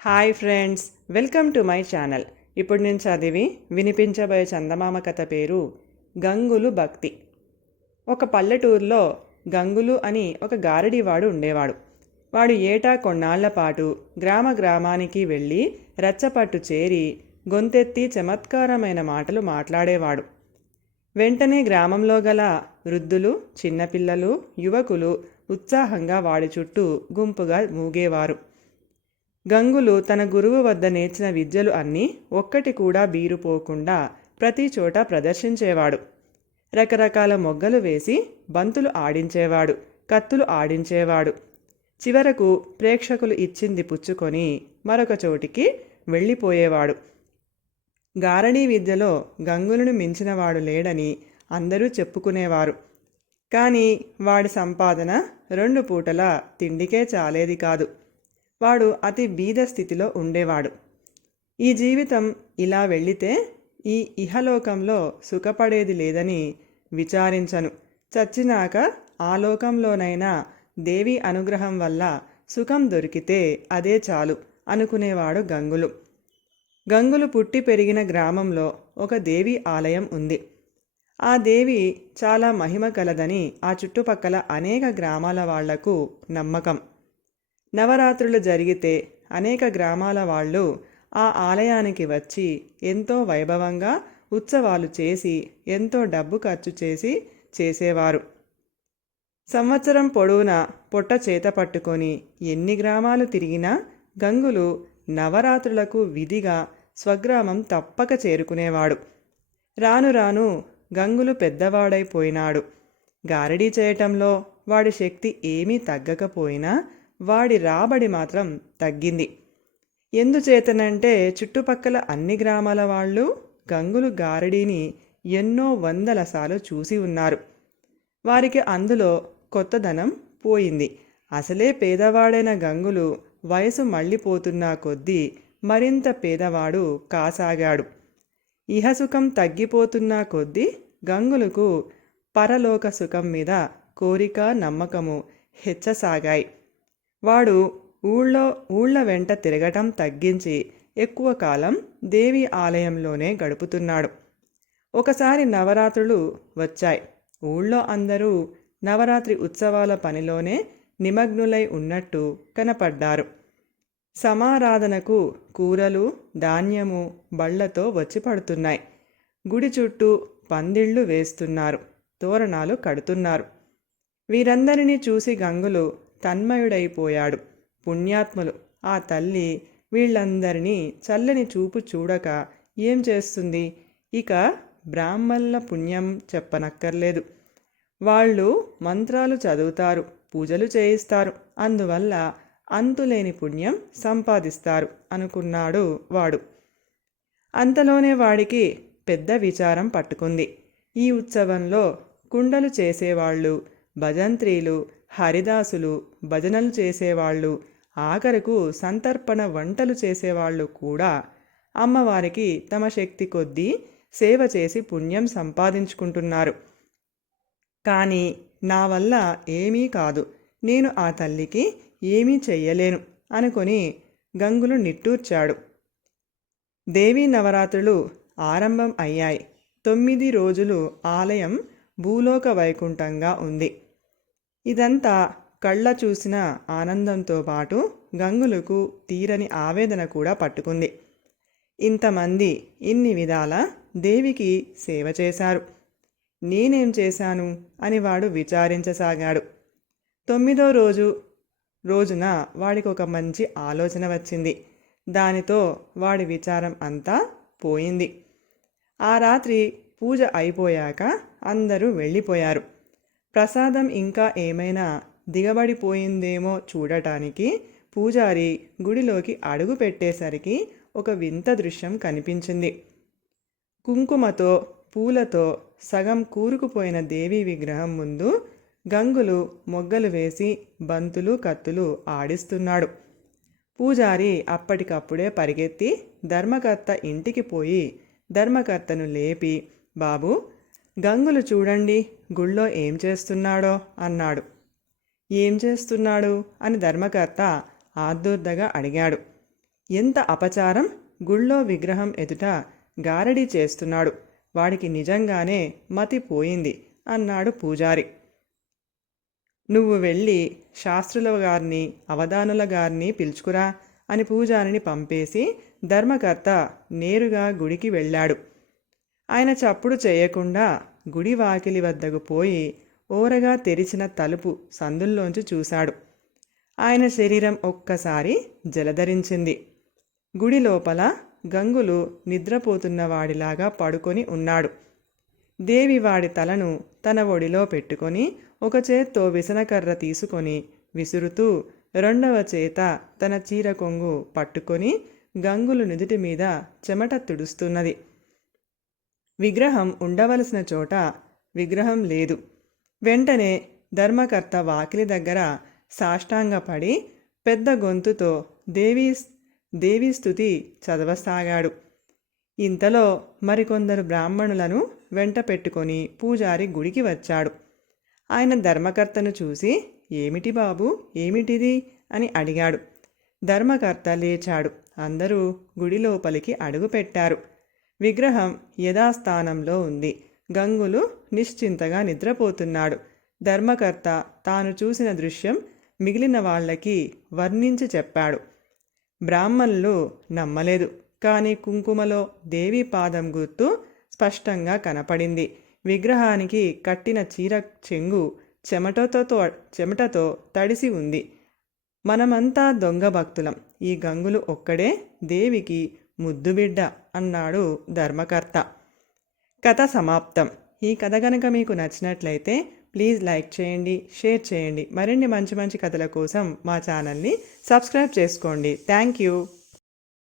Hi friends welcome to my channel. ఇప్పుడు నేను చదివి వినిపించబోయే చందమామ కథ పేరు గంగులు భక్తి. ఒక పల్లెటూరులో గంగులు అని ఒక గారడీవాడు ఉండేవాడు. వాడు ఏటా కొన్నాళ్ళ పాటు గ్రామ గ్రామానికి వెళ్ళి రచ్చపట్టు చేరి గొంతెత్తి చమత్కారమైన మాటలు మాట్లాడేవాడు. వెంటనే గ్రామంలో గల వృద్ధులు చిన్నపిల్లలు యువకులు ఉత్సాహంగా వాడి చుట్టూ గుంపుగా మూగేవారు. గంగులు తన గురువు వద్ద నేర్చిన విద్యలు అన్నీ ఒక్కటి కూడా బీరుపోకుండా ప్రతి చోట ప్రదర్శించేవాడు. రకరకాల మొగ్గలు వేసి బంతులు ఆడించేవాడు కత్తులు ఆడించేవాడు. చివరకు ప్రేక్షకులు ఇచ్చింది పుచ్చుకొని మరొక చోటికి వెళ్ళిపోయేవాడు. గారణీ విద్యలో గంగులను మించినవాడు లేడని అందరూ చెప్పుకునేవారు. కానీ వాడి సంపాదన రెండు పూటల తిండికే చాలేది కాదు. వాడు అతి బీద స్థితిలో ఉండేవాడు. ఈ జీవితం ఇలా వెళ్ళితే ఈ ఇహలోకంలో సుఖపడేది లేదని విచారించను. చచ్చినాక ఆ లోకంలోనైనా దేవి అనుగ్రహం వల్ల సుఖం దొరికితే అదే చాలు అనుకునేవాడు గంగులు. గంగులు పుట్టి పెరిగిన గ్రామంలో ఒక దేవి ఆలయం ఉంది. ఆ దేవి చాలా మహిమ కలదని ఆ చుట్టుపక్కల అనేక గ్రామాల వాళ్ళకు నమ్మకం. నవరాత్రులు జరిగితే అనేక గ్రామాల వాళ్ళు ఆ ఆలయానికి వచ్చి ఎంతో వైభవంగా ఉత్సవాలు చేసి ఎంతో డబ్బు ఖర్చు చేసి చేసేవారు. సంవత్సరం పొడవునా పొట్ట చేత పట్టుకొని ఎన్ని గ్రామాలు తిరిగినా గంగులు నవరాత్రులకు విధిగా స్వగ్రామం తప్పక చేరుకునేవాడు. రాను రాను గంగులు పెద్దవాడైపోయినాడు. గారడీ చేయటంలో వాడి శక్తి ఏమీ తగ్గకపోయినా వాడి రాబడి మాత్రం తగ్గింది. ఎందుచేతనంటే చుట్టుపక్కల అన్ని గ్రామాల వాళ్ళు గంగులు గారడీని ఎన్నో వందల సార్లు చూసి ఉన్నారు. వారికి అందులో కొత్తదనం పోయింది. అసలే పేదవాడైన గంగులు వయసు మళ్ళీపోతున్నా కొద్దీ మరింత పేదవాడు కాసాగాడు. ఇహసుఖం తగ్గిపోతున్నా కొద్దీ గంగులకు పరలోక సుఖం మీద కోరిక నమ్మకము హెచ్చసాగాయి. వాడు ఊళ్ళో ఊళ్ళ వెంట తిరగటం తగ్గించి ఎక్కువ కాలం దేవి ఆలయంలోనే గడుపుతున్నాడు. ఒకసారి నవరాత్రులు వచ్చాయి. ఊళ్ళో అందరూ నవరాత్రి ఉత్సవాల పనిలోనే నిమగ్నులై ఉన్నట్టు కనపడ్డారు. సమారాధనకు కూరలు ధాన్యము బళ్ళతో వచ్చి పడుతున్నాయి. గుడి చుట్టూ పందిళ్ళు వేస్తున్నారు. తోరణాలు కడుతున్నారు. వీరందరినీ చూసి గంగులు తన్మయుడైపోయాడు. పుణ్యాత్ములు. ఆ తల్లి వీళ్ళందరినీ చల్లని చూపు చూడక ఏం చేస్తుంది? ఇక బ్రాహ్మణుల పుణ్యం చెప్పనక్కర్లేదు. వాళ్ళు మంత్రాలు చదువుతారు పూజలు చేయిస్తారు. అందువల్ల అంతులేని పుణ్యం సంపాదిస్తారు అనుకున్నాడు వాడు. అంతలోనే వాడికి పెద్ద విచారం పట్టుకుంది. ఈ ఉత్సవంలో కుండలు చేసేవాళ్ళు భజంత్రీలు హరిదాసులు భజనలు చేసేవాళ్ళు ఆఖరకు సంతర్పణ వంటలు చేసేవాళ్ళు కూడా అమ్మవారికి తమ శక్తి కొద్దీ సేవ చేసి పుణ్యం సంపాదించుకుంటున్నారు. కానీ నా వల్ల ఏమీ కాదు. నేను ఆ తల్లికి ఏమీ చెయ్యలేను అనుకొని గంగులు నిట్టూర్చాడు. దేవీ నవరాత్రులు ఆరంభం అయ్యాయి. తొమ్మిది రోజులు ఆలయం భూలోక వైకుంఠంగా ఉంది. ఇదంతా కళ్ళ చూసిన ఆనందంతో పాటు గంగులకు తీరని ఆవేదన కూడా పట్టుకుంది. ఇంతమంది ఇన్ని విధాల దేవికి సేవ చేశారు. నేనేం చేశాను అని వాడు విచారించసాగాడు. తొమ్మిదో రోజు రోజున వాడికి ఒక మంచి ఆలోచన వచ్చింది. దానితో వాడి విచారం అంతా పోయింది. ఆ రాత్రి పూజ అయిపోయాక అందరూ వెళ్ళిపోయారు. ప్రసాదం ఇంకా ఏమైనా దిగబడిపోయిందేమో చూడటానికి పూజారి గుడిలోకి అడుగు పెట్టేసరికి ఒక వింత దృశ్యం కనిపించింది. కుంకుమతో పూలతో సగం కూరుకుపోయిన దేవీ విగ్రహం ముందు గంగులు మొగ్గలు వేసి బంతులు కత్తులు ఆడిస్తున్నాడు. పూజారి అప్పటికప్పుడే పరిగెత్తి ధర్మకర్త ఇంటికి పోయి ధర్మకర్తను లేపి బాబు గంగులు చూడండి గుళ్ళో ఏం చేస్తున్నాడో అన్నాడు. ఏం చేస్తున్నాడు? అని ధర్మకర్త ఆదుర్దగా అడిగాడు. ఎంత అపచారం? గుళ్ళో విగ్రహం ఎదుట గారడీ చేస్తున్నాడు. వాడికి నిజంగానే మతి పోయింది అన్నాడు పూజారి. నువ్వు వెళ్ళి శాస్త్రుల గారిని అవధానుల గారిని పిలుచుకురా అని పూజారిని పంపేసి ధర్మకర్త నేరుగా గుడికి వెళ్ళాడు. ఆయన చప్పుడు చేయకుండా గుడి వాకిలి వద్దకు పోయి ఓరగా తెరిచిన తలుపు సందుల్లోంచి చూశాడు. ఆయన శరీరం ఒక్కసారి జలధరించింది. గుడి లోపల గంగులు నిద్రపోతున్న వాడిలాగా పడుకొని ఉన్నాడు. దేవి వాడి తలను తన ఒడిలో పెట్టుకొని ఒక చేత్తో విసనకర్ర తీసుకొని విసురుతూ రెండవ చేత తన చీర కొంగు పట్టుకొని గంగులు నుదుటి మీద చెమట తుడుస్తున్నది. విగ్రహం ఉండవలసిన చోట విగ్రహం లేదు. వెంటనే ధర్మకర్త వాకిలి దగ్గర సాష్టాంగపడి పెద్ద గొంతుతో దేవీ దేవీ స్థుతి చదవసాగాడు. ఇంతలో మరికొందరు బ్రాహ్మణులను వెంట పెట్టుకొని పూజారి గుడికి వచ్చాడు. ఆయన ధర్మకర్తను చూసి ఏమిటి బాబు ఏమిటిది? అని అడిగాడు. ధర్మకర్త లేచాడు. అందరూ గుడి లోపలికి అడుగుపెట్టారు విగ్రహం యథాస్థానంలో ఉంది. గంగులు నిశ్చింతగా నిద్రపోతున్నాడు. ధర్మకర్త తాను చూసిన దృశ్యం మిగిలిన వాళ్ళకి వర్ణించి చెప్పాడు. బ్రాహ్మణులు నమ్మలేదు. కానీ కుంకుమలో దేవి పాదం గుర్తు స్పష్టంగా కనపడింది. విగ్రహానికి కట్టిన చీర చెంగు చెమటతో చెమటతో తడిసి ఉంది. మనమంతా దొంగ భక్తులం. ఈ గంగులు ఒక్కడే దేవికి ముద్దుబిడ్డ అన్నాడు ధర్మకర్త. కథ సమాప్తం. ఈ కథ కనుక మీకు నచ్చినట్లయితే ప్లీజ్ లైక్ చేయండి షేర్ చేయండి. మరిన్ని మంచి మంచి కథల కోసం మా ఛానల్ని సబ్స్క్రైబ్ చేసుకోండి. Thank you.